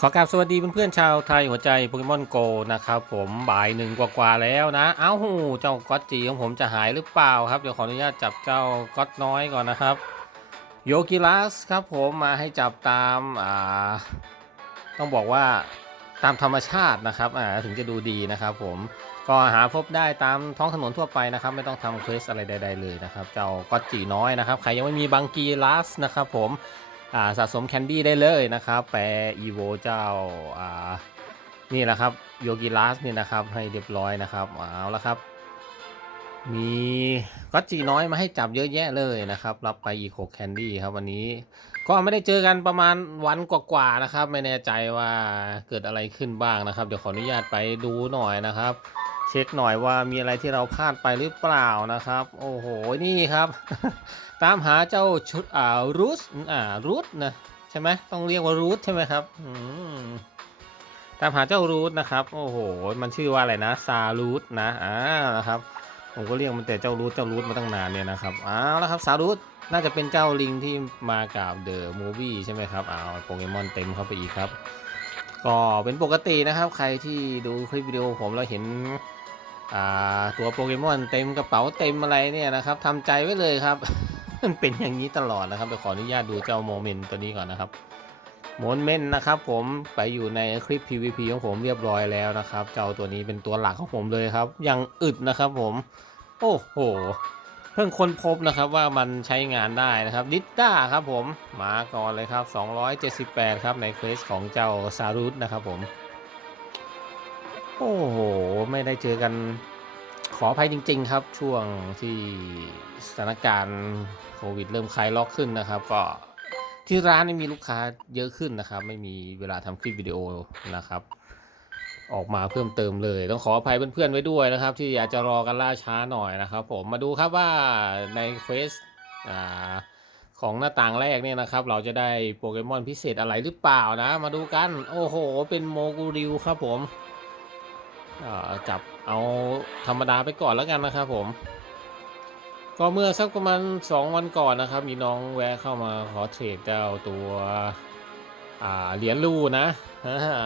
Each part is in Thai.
ขอกราบสวัสดีเพื่อนๆชาวไทยหัวใจโปเกมอนโกนะครับผมบ่ายหนึ่งกว่าๆแล้วนะ เอ้าหูเจ้าก๊อตจีของผมจะหายหรือเปล่าครับ เดี๋ยวขออนุญาตจับเจ้าก๊อตน้อยก่อนนะครับ โยกิลัสครับผมมาให้จับตามอ่าต้องบอกว่าตามธรรมชาตินะครับอ่าถึงจะดูดีนะครับผมก็หาพบได้ตามท้องถนนทั่วไปนะครับ ไม่ต้องทำเควสอะไรใด ๆ เลยนะครับ เจ้าก๊อตจีน้อยนะครับใครยังไม่มีบังกีลัสนะครับผม สะสมแคนดี้ได้เลยนะครับ แปอีโวเจ้าอ่านี่แหละครับโยกิลัสนี่นะครับให้เรียบร้อยนะครับเอาละครับ มีก็จีน้อยมาให้จับเยอะแยะเลยนะครับ รับไปอีก6แคนดี้ครับวันนี้ก็ไม่ได้เจอกันประมาณวันกว่าๆนะครับ ไม่แน่ใจว่าเกิดอะไรขึ้นบ้างนะครับ เดี๋ยวขออนุญาตไปดูหน่อยนะครับ ช็คหน่อยว่ามีอะไรที่เราพลาดไปหรือเปล่านะครับ โอ้โหนี่ครับ ตามหาเจ้าชุดอ่ารูทอ่ารูทนะใช่ไหมต้องเรียกว่ารูทใช่ไหมครับตามหาเจ้ารูทนะครับ โอ้โห มันชื่อว่าอะไรนะซารูทนะอ่านะครับ ผมก็เรียกมันแต่เจ้ารูทเจ้ารูทมาตั้งนานเนี่ยนะครับอ้าวแล้วครับซารูทน่าจะเป็นเจ้าลิงที่มากับเดอะมูวี่ใช่ไหมครับอ้าวโปเกมอนเต็มเข้าไปอีกครับก็เป็นปกตินะครับ ใครที่ดูคลิปวิดีโอผมแล้วเห็น ตัวโปเกมอนเต็มกระเป๋าเต็มอะไรเนี่ยนะครับทำใจไว้เลยครับ มันเป็นอย่างนี้ตลอดนะครับเดี๋ยวขออนุญาตดูเจ้าโมเมนต์ตัวนี้ก่อนนะครับโมเมนต์นะครับ ผมไปอยู่ในคลิป PVP ของผมเรียบร้อยแล้วนะครับ เจ้าตัวนี้เป็นตัวหลักของผมเลยครับ ยังอึดนะครับผม โอ้โห เพิ่งค้นพบนะครับว่ามันใช้งานได้นะครับดิต้าครับผมมาก่อนเลยครับ 278 ครับในเควสของเจ้าซารุสนะครับผม โอ้โห ไม่ได้เจอกันขออภัยจริง ๆ ครับ ช่วงที่สถานการณ์โควิด เริ่มคลายล็อกขึ้นนะครับ ก็ที่ร้านนี่มีลูกค้าเยอะขึ้นนะครับ ไม่มีเวลาทำคลิปวิดีโอนะครับ ออกมาเพิ่มเติมเลย ต้องขออภัยเพื่อนๆไว้ด้วยนะครับ ที่อาจจะรอกันล่าช้าหน่อยนะครับ ผมมาดูครับว่าในเฟสอ่าของหน้าต่างแรกเนี่ยนะครับ เราจะได้โปเกมอนพิเศษอะไรหรือเปล่านะ มาดูกัน โอ้โห เป็นโมกูริวครับผม จับเอาธรรมดาไปก่อนแล้วกันนะครับผม ก็เมื่อสักประมาณ 2 วันก่อนนะครับ มีน้องแวะเข้ามาขอเทรดเจ้าตัวเหรียญรูนะ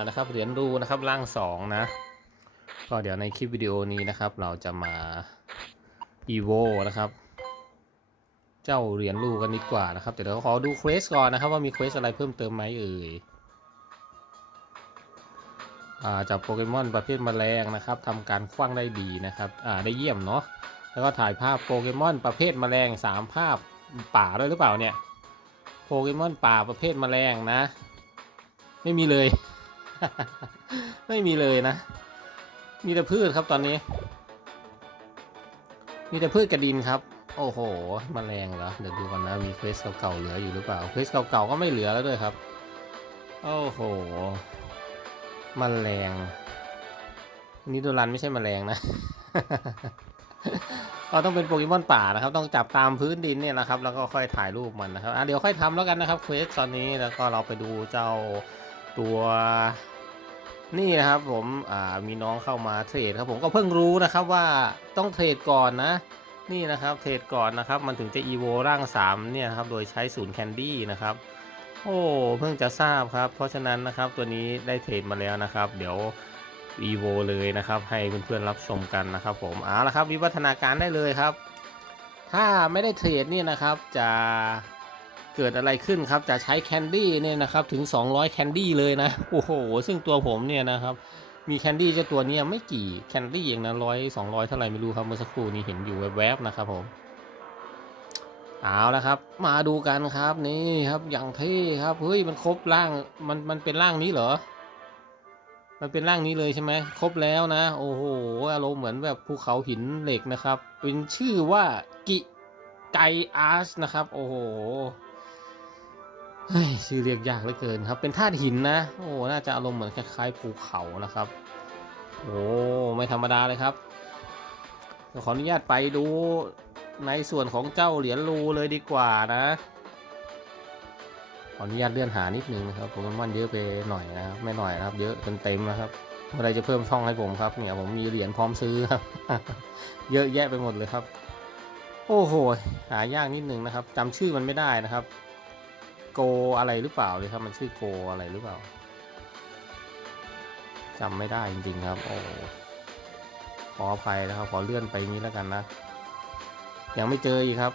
นะครับเหรียญรูนะครับร่างสองนะก็เดี๋ยวในคลิปวิดีโอนี้นะครับ เราจะมา EVO นะครับ เจ้าเหรียญรูกันดีกว่านะครับแต่เดี๋ยวขอดูเควสก่อนนะครับ ว่ามีเควสอะไรเพิ่มเติมไหมเอ่ย จับโปเกมอนประเภทแมลงนะครับทำการคว้างได้ดีนะครับได้เยี่ยมเนาะแล้วก็ถ่ายภาพโปเกมอนประเภทแมลงสามภาพป่าด้วยหรือเปล่าเนี่ยโปเกมอนป่าประเภทแมลงนะ ไม่มีเลย ไม่มีเลยนะ มีแต่พืชครับตอนนี้ มีแต่พืชกระดินครับ โอ้โหแมลงเหรอเดี๋ยวดูกันนะมีเควสเก่าๆเหลืออยู่หรือเปล่าเควสเก่าๆก็ไม่เหลือแล้วด้วยครับ โอ้โห มแมลงนี่ดูรันไม่ใช่มแมลงนะเราต้องเป็นโปเกมอนป่านะครับ ต้องจับตามพื้นดินเนี่ยนะครับ แล้วก็ค่อยถ่ายรูปมันนะครับอะเดี๋ยวค่อยทำแล้วกันนะครับเควสตอนนี้แล้วก็เราไปดูเจ้าตัวนี่นะครับผมอ่ามีน้องเข้ามาเทรดครับผมก็เพิ่งรู้นะครับว่าต้องเทรดก่อนนะนี่นะครับเทรดก่อนนะครับ มันถึงจะอีโวร่าง3เนี่ยนะครับโดยใช้ศูนย์แคนดี้นะครับ โอ้เพิ่งจะทราบครับ เพราะฉะนั้นนะครับตัวนี้ได้เทรดมาแล้วนะครับ เดี๋ยว EVO เลยนะครับ ให้เพื่อนๆรับชมกันนะครับ ผมเอาละครับ วิวัฒนาการได้เลยครับ ถ้าไม่ได้เทรดเนี่ยนะครับจะเกิดอะไรขึ้นครับจะใช้แคนดี้เนี่ยนะครับถึง 200 แคนดี้เลยนะโอ้โหซึ่งตัวผมเนี่ยนะครับมีแคนดี้เจ้าตัวนี้ไม่กี่แคนดี้เองนะร้อยสองร้อยเท่าไหร่ไม่รู้ครับเมื่อสักครู่นี้เห็นอยู่แวบๆนะครับผม เอาละครับ มาดูกันครับนี่ครับอย่างเท่ครับเฮ้ยมันครบร่างมันมันเป็นร่างนี้เหรอ มันเป็นร่างนี้เลยใช่ไหมครบแล้วนะ โอ้โหอารมณ์เหมือนแบบภูเขาหินเหล็กนะครับ เป็นชื่อว่ากิไกอาร์ชนะครับ โอ้โหเฮ้ยชื่อเรียกยากเหลือเกินครับ เป็นธาตุหินนะ โอ้น่าจะอารมณ์เหมือนคล้ายๆภูเขานะครับโอ้ไม่ธรรมดาเลยครับขออนุญาตไปดู ในส่วนของเจ้าเหรียญรูเลยดีกว่านะขออนุญาตเลื่อนหานิดนึงนะครับโปเกมอนเยอะไปหน่อยนะครับไม่หน่อยนะครับ เยอะจนเต็มนะครับเมื่อไรจะเพิ่มช่องให้ผมครับเนี่ยผมมีเหรียญพร้อมซื้อครับ เยอะแยะไปหมดเลยครับ โอ้โหหายากนิดนึงนะครับจำชื่อมันไม่ได้นะครับ โกอะไรหรือเปล่าเลยครับ มันชื่อโกอะไรหรือเปล่าจำไม่ได้จริงๆครับ โอ้ขออภัยนะครับ ขอเลื่อนไปนี้แล้วกันนะ ยังไม่เจออีกครับ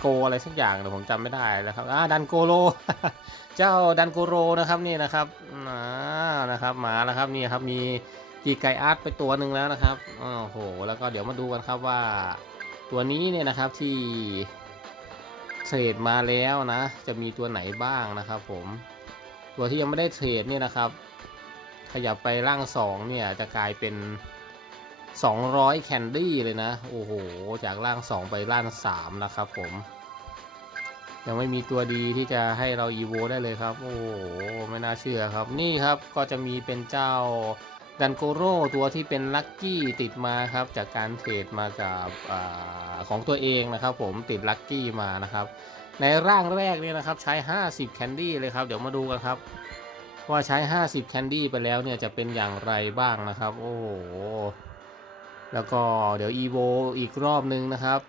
โกอะไรสักอย่างแต่ผมจำไม่ได้แล้วครับอ่าดันโกโลเจ้าดันโกโรนะครับนี่นะครับอ่านะครับมาแล้วครับนี่ครับมีกีไกอาร์ตไปตัวหนึ่งแล้วนะครับอ้าวโอ้โหแล้วก็เดี๋ยวมาดูกันครับว่าตัวนี้เนี่ยนะครับที่เทรดมาแล้วนะ จะมีตัวไหนบ้างนะครับ ผมตัวที่ยังไม่ได้เทรดเนี่ยนะครับ ขยับไปร่างสองเนี่ยจะกลายเป็น 200 แคนดี้เลยนะ โอ้โห จากร่าง 2 ไปร่าง 3 นะครับผม ยังไม่มีตัวดีที่จะให้เราอีโวได้เลยครับ โอ้โห ไม่น่าเชื่อครับ นี่ครับก็จะมีเป็นเจ้าดันโกโรตัวที่เป็นลัคกี้ติดมาครับ จากการเทรดมากับอของตัวเองนะครับ ผมติดลัคกี้มานะครับ ในร่างแรกเนี่ยนะครับใช้ 50 แคนดี้เลยครับ เดี๋ยวมาดูกันครับ ว่าใช้ 50 แคนดี้ไปแล้วเนี่ยจะเป็นอย่างไรบ้างนะครับ โอ้โห แล้วก็เดี๋ยว EVO อีกรอบนึงนะครับ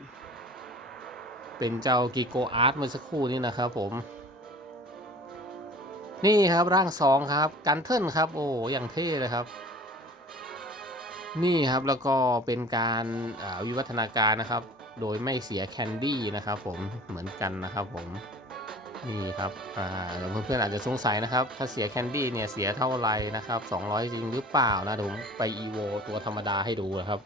เป็นเจ้ากิโกอาร์ตเมื่อสักครู่นี้นะครับผม นี่ครับร่างสองครับ กันเทิลครับ โอ้อย่างเท่เลยครับ นี่ครับแล้วก็เป็นการาวิวัฒนาการนะครับ โดยไม่เสียแคนดี้นะครับผมเหมือนกันนะครับผม นี่ครับอ่าเดี๋ยวเพื่อนๆอาจจะสงสัยนะครับ ถ้าเสียแคนดี้เนี่ยเสียเท่าไรนะครับ 200 จริงหรือเปล่านะเดี๋ยวผมไป EVO ตัวธรรมดาให้ดูนะครับ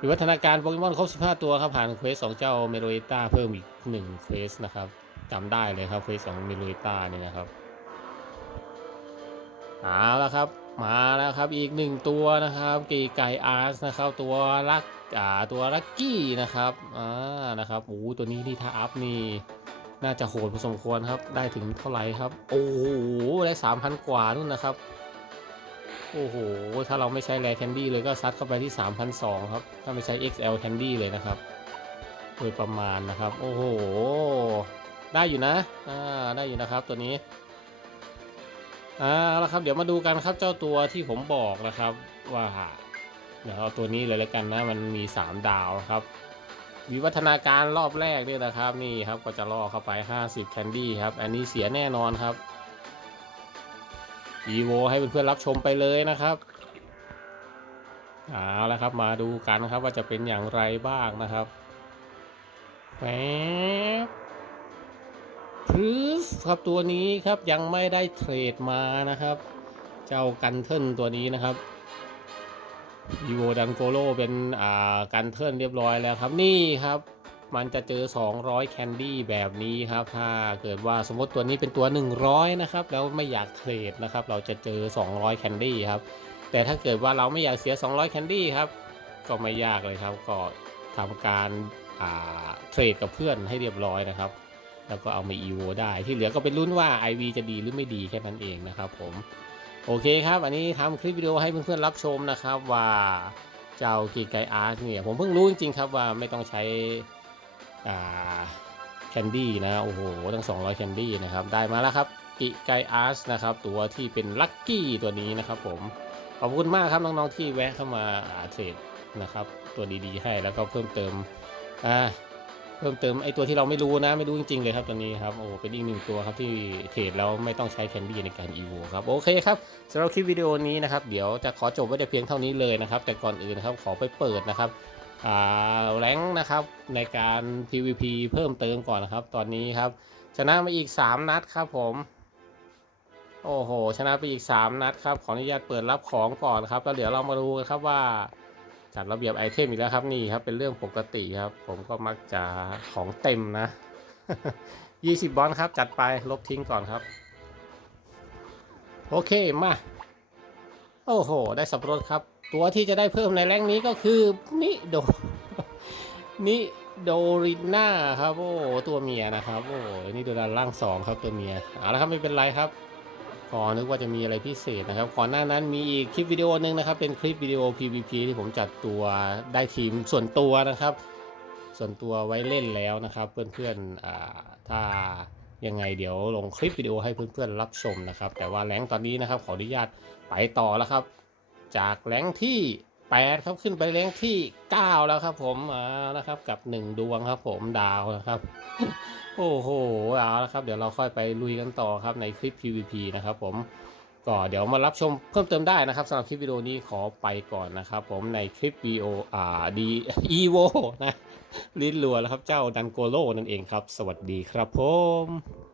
วิวัฒนาการโปเกมอนครบ 15 ตัวครับผ่านเควสสองเจ้าเมโลเอต้าเพิ่มอีก1เควสนะครับจำได้เลยครับเควสสองเมโลเอต้าเนี่ยนะครับเอาละครับมาแล้วครับอีกหนึ่งตัวนะครับกีไก่อาร์สนะครับตัวลักอ่าตัวลักกี้นะครับอ่านะครับโอ้ตัวนี้ที่ถ้าอัพนี่ น่าจะโหดพอสมควรครับ ได้ถึงเท่าไหร่ครับ โอ้โห ได้สามพันกว่านู่นนะครับ โอ้โห ถ้าเราไม่ใช้แรแคนดี้เลยก็ซัดเข้าไปที่3,200 ครับ ถ้าไม่ใช้ XL แคนดี้เลยนะครับ โดยประมาณนะครับ โอ้โห ได้อยู่นะ อ่า ได้อยู่นะครับตัวนี้ อ่าแล้วครับ เดี๋ยวมาดูกันครับเจ้าตัวที่ผมบอกนะครับ ว่า เดี๋ยวเอาตัวนี้เลยแล้วกันนะ มันมี 3 ดาวครับ วิวัฒนาการรอบแรกเนี่ยนะครับ นี่ครับก็จะล่อเข้าไป 50 แคนดี้ครับ อันนี้เสียแน่นอนครับ e v o ให้เพื่อนๆรับชมไปเลยนะครับเอาละครับมาดูกันนะครับว่าจะเป็นอย่างไรบ้างนะครับแหมพรืสครับตัวนี้ครับยังไม่ได้เทรดมานะครับ เจ้ากันเทิลตัวนี้นะครับ อีโวดันโกโลเป็นอ่ากันเทิร์นเรียบร้อยแล้วครับนี่ครับ มันจะเจอ 200 แคนดี้แบบนี้ครับ ถ้าเกิดว่าสมมติตัวนี้เป็นตัว 100 นะครับ แล้วไม่อยากเทรดนะครับ เราจะเจอ 200 แคนดี้ครับ แต่ถ้าเกิดว่าเราไม่อยากเสีย 200 แคนดี้ครับ ก็ไม่ยากเลยครับ ก็ทำการเทรดกับเพื่อนให้เรียบร้อยนะครับ แล้วก็เอามา EVO ได้ ที่เหลือก็เป็นรุ่นว่า IV จะดีหรือไม่ดีแค่นั้นเองนะครับผม โอเคครับ อันนี้ทำคลิปวิดีโอให้เพื่อนๆรับชมนะครับว่าเจ้ากีไกอาร์ตเนี่ยผมเพิ่งรู้จริงๆครับว่าไม่ต้องใช้แคนดี้นะโอ้โหตั้ง 200 แคนดี้นะครับได้มาแล้วครับกิไกอาร์ตนะครับตัวที่เป็นลัคกี้ตัวนี้นะครับผมขอบคุณมากครับน้องๆที่แวะเข้ามาอาเทรดนะครับตัวดีๆให้แล้วก็เพิ่มเติมอ่า เพิ่มเติมไอตัวที่เราไม่รู้นะไม่รู้จริงๆเลยครับตัวนี้ครับโอ้เป็นอีกหนึ่งตัวครับที่เทรดแล้วไม่ต้องใช้แคนดี้ในการ EVO ครับโอเคครับสำหรับคลิปวิดีโอนี้นะครับเดี๋ยวจะขอจบไว้แต่เพียงเท่านี้เลยนะครับ แต่ก่อนอื่นนะครับขอไปเปิดนะครับอ่าแรงนะครับในการ PVP เพิ่มเติมก่อนนะครับ ตอนนี้ครับ ชนะมาอีก 3 นัดครับผม โอ้โห ชนะไปอีก 3 นัดครับขออนุญาตเปิดรับของก่อนครับแล้วเดี๋ยวเรามาดูกันครับว่า จัดระเบียบไอเทมอีกแล้วครับนี่ครับเป็นเรื่องปกติครับ ผมก็มักจะของเต็มนะ 20 บอลครับ จัดไปลบทิ้งก่อนครับ โอเคมา โอ้โห ได้สับรดครับ ตัวที่จะได้เพิ่มในแรงนี้ก็คือนิโดนิโดริน่าครับ โอ้ตัวเมียนะครับ โอ้นี่ตัวด้านล่างสองครับตัวเมียเอาละครับไม่เป็นไรครับ ก่อนนึกว่าจะมีอะไรพิเศษนะครับ ก่อนหน้านั้นมีอีกคลิปวิดีโอหนึ่งนะครับ เป็นคลิปวิดีโอ PVP ที่ผมจัดตัวได้ทีมส่วนตัวนะครับ ส่วนตัวไว้เล่นแล้วนะครับ เพื่อนๆถ้ายังไงเดี๋ยวลงคลิปวิดีโอให้เพื่อนๆรับชมนะครับ แต่ว่าแรงตอนนี้นะครับขออนุญาตไปต่อแล้วครับ จากแรงที่ 8 ครับขึ้นไปแรงที่ 9 แล้วครับ ผมอ่านะครับกับ 1 ดวงครับ ผมดาวนะครับ โอ้โหเอาละครับ เดี๋ยวเราค่อยไปลุยกันต่อครับในคลิป PVP นะครับ ผมก็เดี๋ยวมารับชมเพิ่มเติมได้นะครับสำหรับคลิปวิดีโอนี้ขอไปก่อนนะครับ ผมในคลิปวีโออ่าดีอีโวนะลิ้นรัวแล้วครับเจ้าดันโกโลนั่นเองครับ สวัสดีครับผม